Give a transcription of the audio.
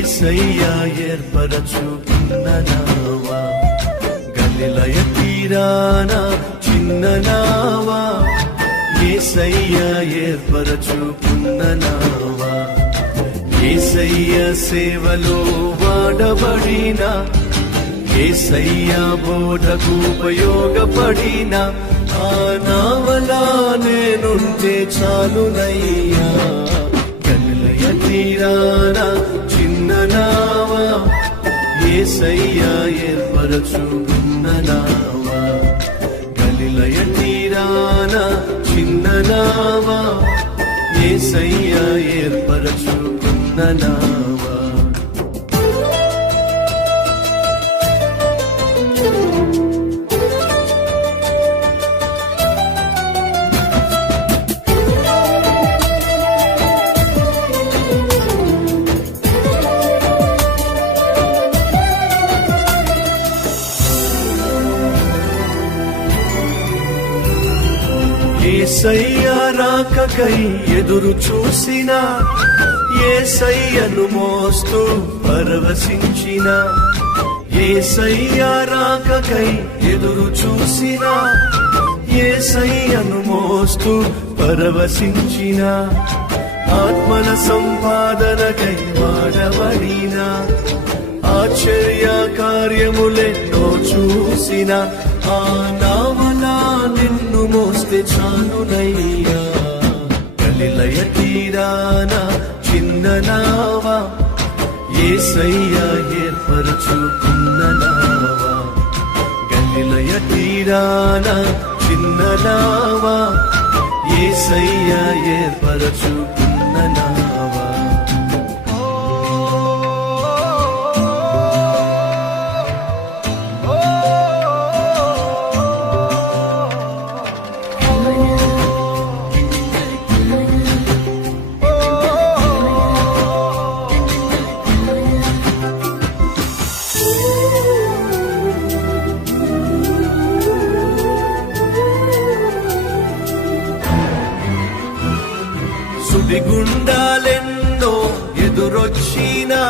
యేసయ్యా ఏర్పరచుకున్న నావా, గలిలయ తీరాన చిన్న నావా, యేసయ్యా ఏర్పరచుకున్న నావా, యేసయ్య సేవలో వాడబడిన, యేసయ్యా బోధకు ఉపయోగపడిన ఆ నావలా నేనుంటే చాలునయ్యా. గలిలయ తీరాన చిన్న నావా, యేసయ్యా ఏర్పరచుకున్న నావా, గలిలయ తీరాన చిన్న నావా, యేసయ్యా ఏర్పరచుకున్న నావా. యేసయ్య రాకకై ఎదురు చూసిన, యేసయ్యను మోస్తూ పరవశించిన, యేసయ్య రాకకై ఎదురు చూసిన, యేసయ్యను మోస్తూ పరవశించిన, ఆత్మల సంపాదనకై వాడబడిన, ఆశ్చర్య కార్యములెన్నో చూసిన ఆ నావలా నిన్ను మోస్తే చాలునయ్యా. గలిలయ తీరాన చిన్న నావా, యేసయ్యా ఏర్పరచుకున్న నావా, గలిలయ తీరాన చిన్న నావా, యేసయ్యా ఏర్పరచుకున్న నావా. సుడిగుండాలెన్నో ఎదురొచ్చినా,